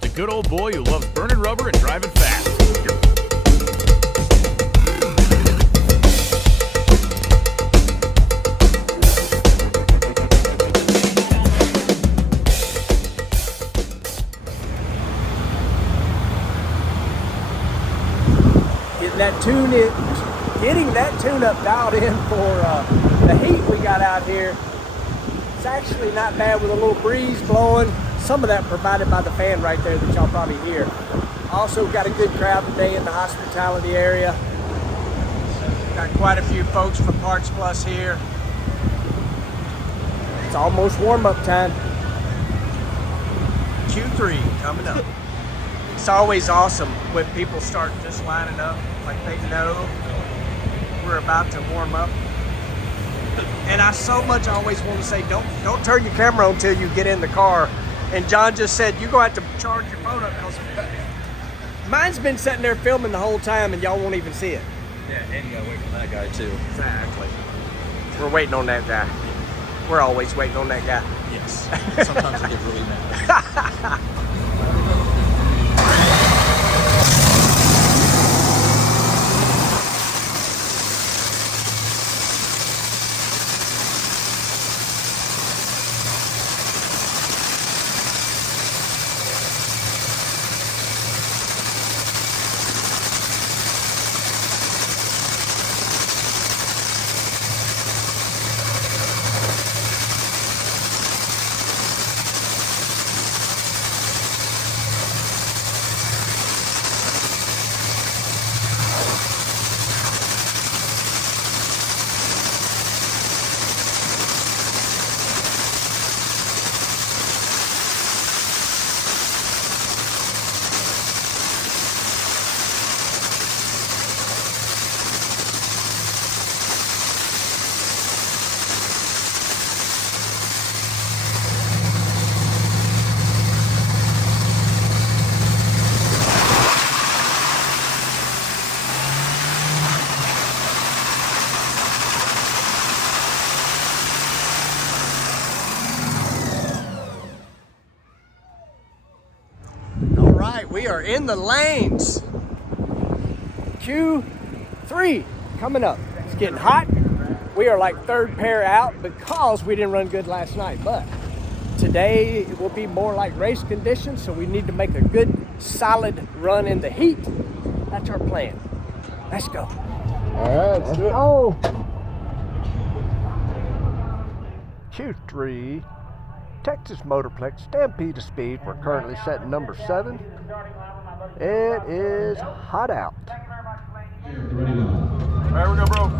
just a good old boy who loves burning rubber and driving fast. Getting that tune-up dialed in for the heat we got out here. It's actually not bad with a little breeze blowing. Some of that provided by the fan right there that y'all probably hear. Also got a good crowd today in the hospitality area. Got quite a few folks from Parts Plus here. It's almost warm-up time. Q3 coming up. It's always awesome when people start just lining up like they know we're about to warm up. And I so much always want to say, don't turn your camera on until you get in the car. And John just said, you're going to have to charge your phone up because mine's been sitting there filming the whole time and y'all won't even see it. Yeah, and you gotta wait for that guy too. Exactly. We're waiting on that guy. We're always waiting on that guy. Yes. Sometimes I get really mad. We are in the lanes. Q3 coming up. It's getting hot. We are like third pair out because we didn't run good last night. But today it will be more like race conditions, so we need to make a good solid run in the heat. That's our plan. Let's go. All right, let's do it. Oh. Q3 Texas Motorplex Stampede to Speed. We're currently setting number 7. It is hot out. All right, we go, bro.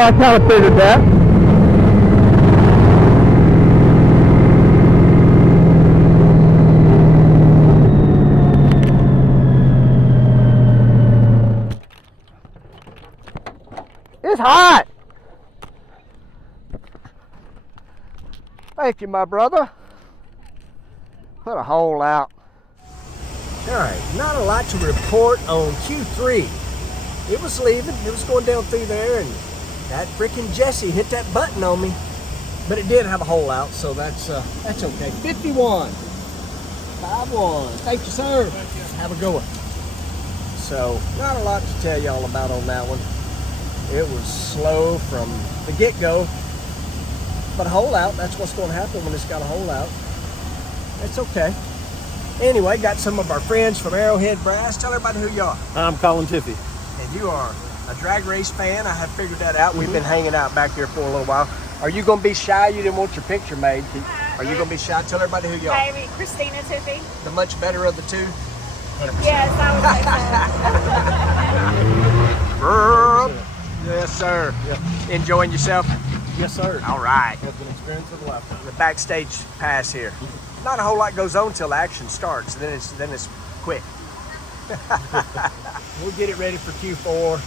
I kind of figured that. It's hot. Thank you, my brother. Put a hole out. All right, not a lot to report on Q3. It was leaving. It was going down through there, and that freaking Jesse hit that button on me. But it did have a hole out, so that's okay. 51. 5-1. Thank you, sir. Have a good one. So, not a lot to tell y'all about on that one. It was slow from the get-go. But a hole out, that's what's going to happen when it's got a hole out. That's okay. Anyway, got some of our friends from Arrowhead Brass. Tell everybody who you are. I'm Colin Tiffy. And you are a drag race fan. I have figured that out. We've been hanging out back here for a little while. Are you going to be shy? You didn't want your picture made. Are you going to be shy? Tell everybody who you are. Hi, Christina Tiffy. The much better of the two? 100%. Yes, I would say so. Yes, sir. Yeah. Enjoying yourself? Yes, sir. All right. That's an experience of a lifetime. The backstage pass here. Not a whole lot goes on till action starts, and then it's quick. We'll get it ready for Q4.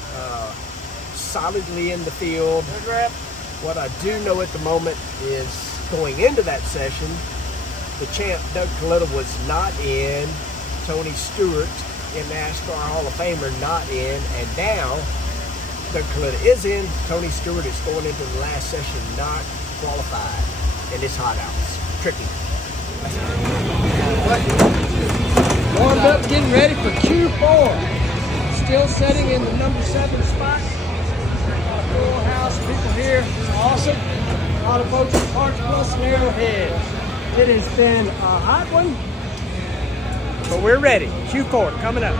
Solidly in the field. What I do know at the moment is going into that session, the champ Doug Kalitta was not in, Tony Stewart in NASCAR Hall of Famer not in, and now Doug Kalitta is in. Tony Stewart is going into the last session not qualified, and it's hot out. It's tricky. Warmed up, getting ready for Q4. Still sitting in the number 7 spot. Full house of people here. It's awesome. A lot of folks at Parks Plus and Arrowhead. It has been a hot one, but we're ready. Q4 coming up.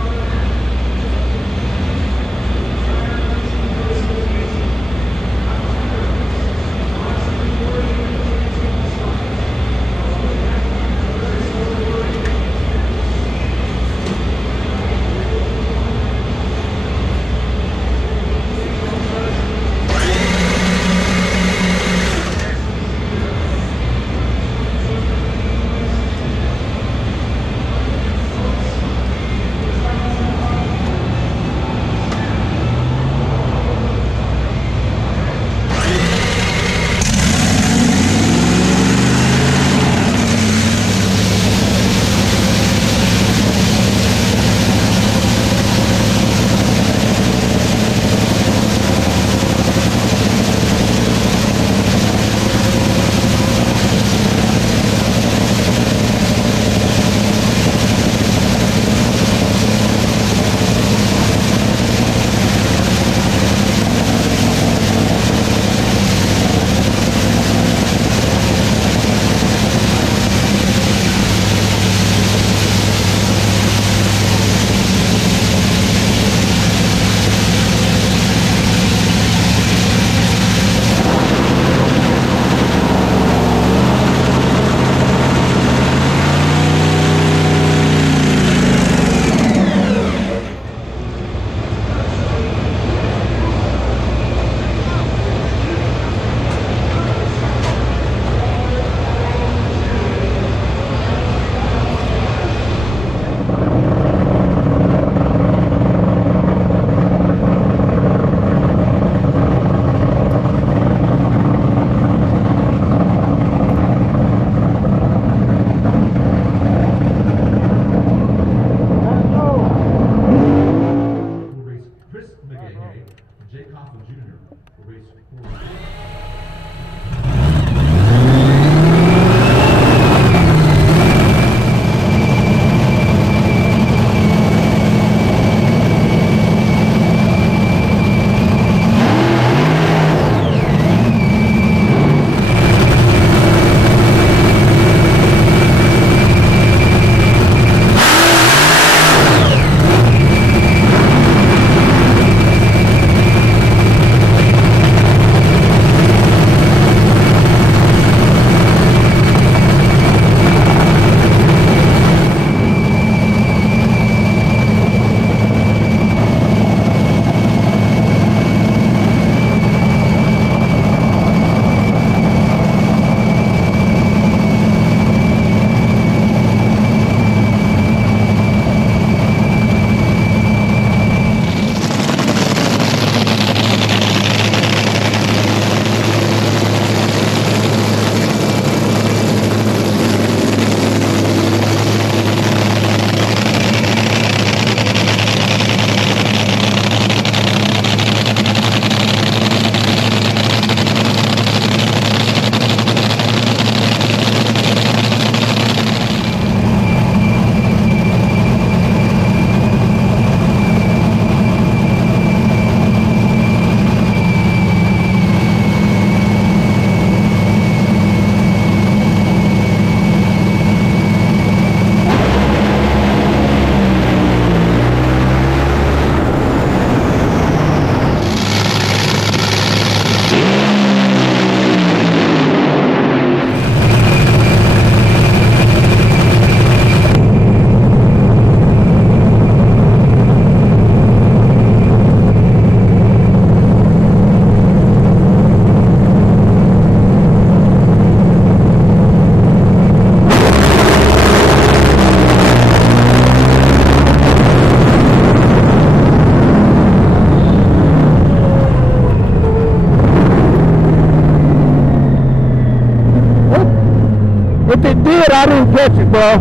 catch it, bro.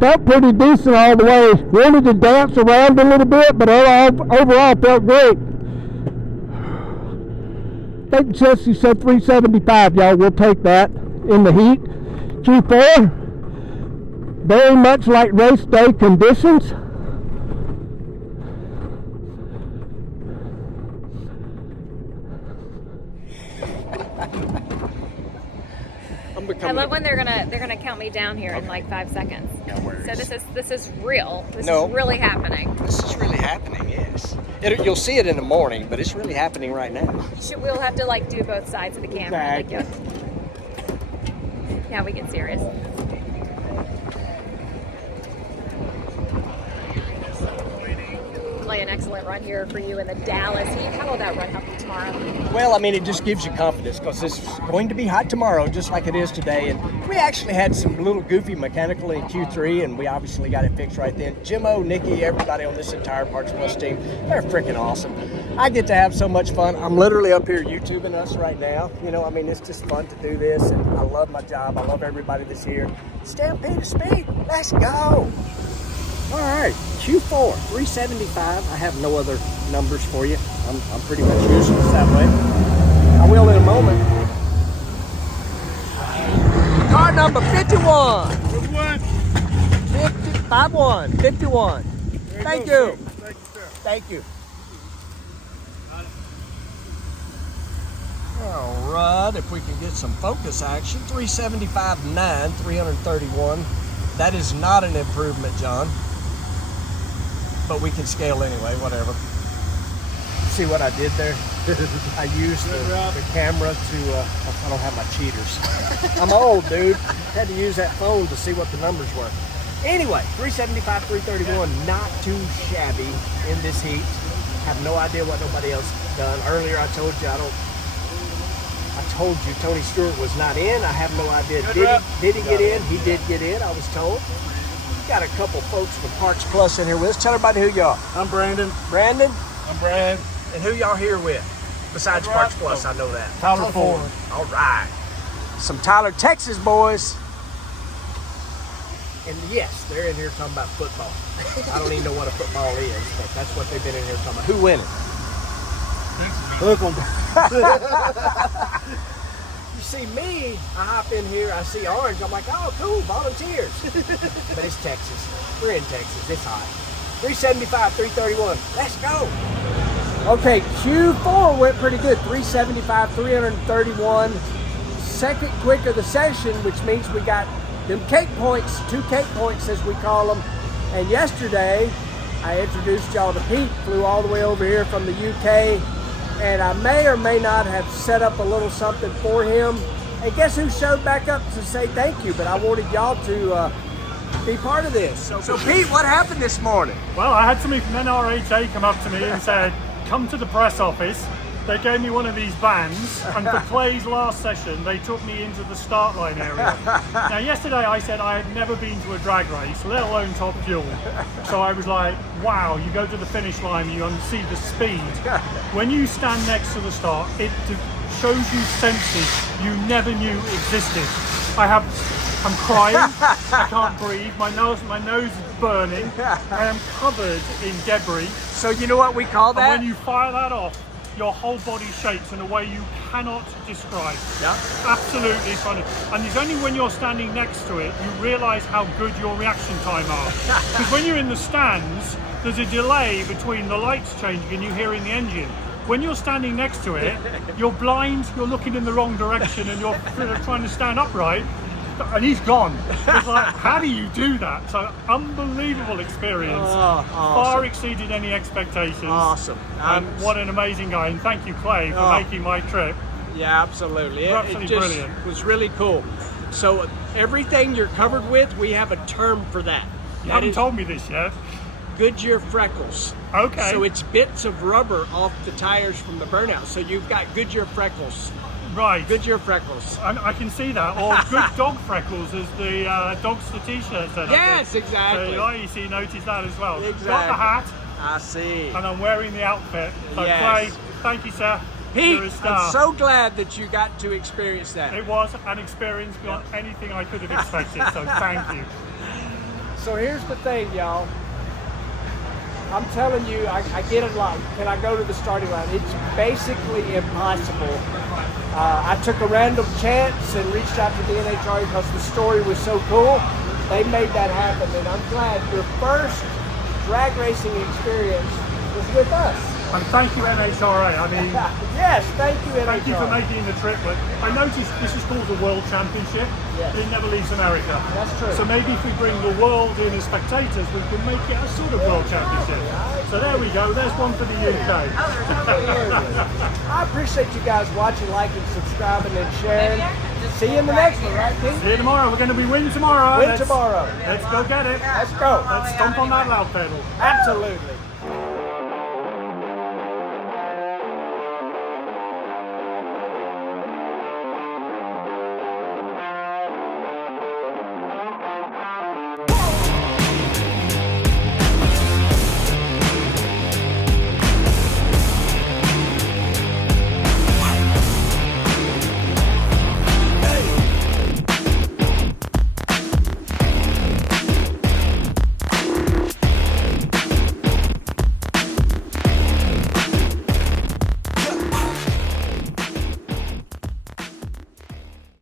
Felt pretty decent all the way. Wanted to dance around a little bit, but overall felt great. I think Jesse said 375, y'all. We'll take that in the heat. Q4, very much like race day conditions. I love when they're gonna count me down here in like 5 seconds. No worries. So this is real. This No. is really happening. This is really happening, yes. You'll see it in the morning, but it's really happening right now. We'll have to like do both sides of the camera. Exactly. Like, now we get serious. Play an excellent run here for you in the Dallas heat. How will that run help you tomorrow? Well, I mean, it just gives you confidence because it's going to be hot tomorrow, just like it is today. And we actually had some little goofy mechanical in Q3, and we obviously got it fixed right then. Jimmo, Nikki, everybody on this entire Parks Plus team, they're freaking awesome. I get to have so much fun. I'm literally up here YouTubing us right now. You know, I mean, it's just fun to do this, and I love my job. I love everybody that's here. Stampede to speed. Let's go. All right, Q4, 375. I have no other numbers for you. I'm pretty much useless that way. I will in a moment. Car number 51. 51. 51. Thank you. Thank you. All right, if we can get some focus action. 375.9, 331. That is not an improvement, John. But we can scale anyway, whatever. See what I did there? I used the camera to, I don't have my cheaters. I'm old, dude. Had to use that phone to see what the numbers were. Anyway, 375, 331, not too shabby in this heat. Have no idea what nobody else done. Earlier I told you Tony Stewart was not in. I have no idea. Did he get in? He did get in, I was told. Got a couple folks from Parks Plus in here with us. Tell everybody who y'all. I'm Brandon. Brandon? I'm Brad. And who y'all here with? Besides Parks Plus, I know that. Tyler Ford. All right. Some Tyler, Texas boys. And yes, they're in here talking about football. I don't even know what a football is, but that's what they've been in here talking about. Who winning? Look on. You see me, I hop in here, I see orange, I'm like, oh, cool, volunteers. But it's Texas. We're in Texas. It's hot. 375, 331. Let's go. Okay, Q4 went pretty good. 375, 331. Second quick of the session, which means we got them cake points, 2 cake points as we call them. And yesterday, I introduced y'all to Pete, flew all the way over here from the UK. And I may or may not have set up a little something for him. And guess who showed back up to say thank you? But I wanted y'all to be part of this. So Pete, what happened this morning? Well, I had somebody from NRHA come up to me and said, come to the press office. They gave me one of these bands, and for Clay's last session, they took me into the start line area. Now, yesterday I said I had never been to a drag race, let alone Top Fuel. So I was like, wow, you go to the finish line and you see the speed. When you stand next to the start, it shows you senses you never knew existed. I'm crying, I can't breathe, my nose is burning, I am covered in debris. So you know what we call that? And when you fire that off, your whole body shakes in a way you cannot describe. Yeah. Absolutely funny. And it's only when you're standing next to it, you realize how good your reaction time are. Because when you're in the stands, there's a delay between the lights changing and you hearing the engine. When you're standing next to it, you're blind, you're looking in the wrong direction and you're trying to stand upright. And he's gone. It's like, how do you do that? So, unbelievable experience. Oh, awesome. Far exceeded any expectations. Awesome. And what an amazing guy. And thank you, Clay, for making my trip. Yeah, absolutely. You're absolutely brilliant. It was really cool. So, everything you're covered with, we have a term for that. You haven't told me this yet. Goodyear freckles. Okay. So, it's bits of rubber off the tires from the burnout. So, you've got Goodyear freckles. Right. Goodyear freckles. I can see that. Or good dog freckles, as the dogs the t-shirt said. Yes, exactly. So you notice that as well. Exactly. Got the hat. I see. And I'm wearing the outfit. So yes. Clay, thank you, sir. Pete, You're a star. I'm so glad that you got to experience that. It was an experience beyond anything I could have expected, so thank you. So here's the thing, y'all. I'm telling you, I get it a lot. Can I go to the starting line? It's basically impossible. I took a random chance and reached out to the NHRA because the story was so cool. They made that happen, and I'm glad your first drag racing experience was with us. And thank you, NHRA. I mean, Yes, thank you, NHRA. thank you for making the trip. But I noticed this is called the World Championship. Yes. It never leaves America. That's true. So maybe if we bring the world in as spectators, we can make it a sort of World Championship. So there we go. There's one for the UK. I appreciate you guys watching, liking, subscribing, and sharing. See you in the next one, right, Pete? See you tomorrow. We're going to be winning tomorrow. Win tomorrow. Let's go get it. Let's go. Let's stomp on that loud pedal. Absolutely.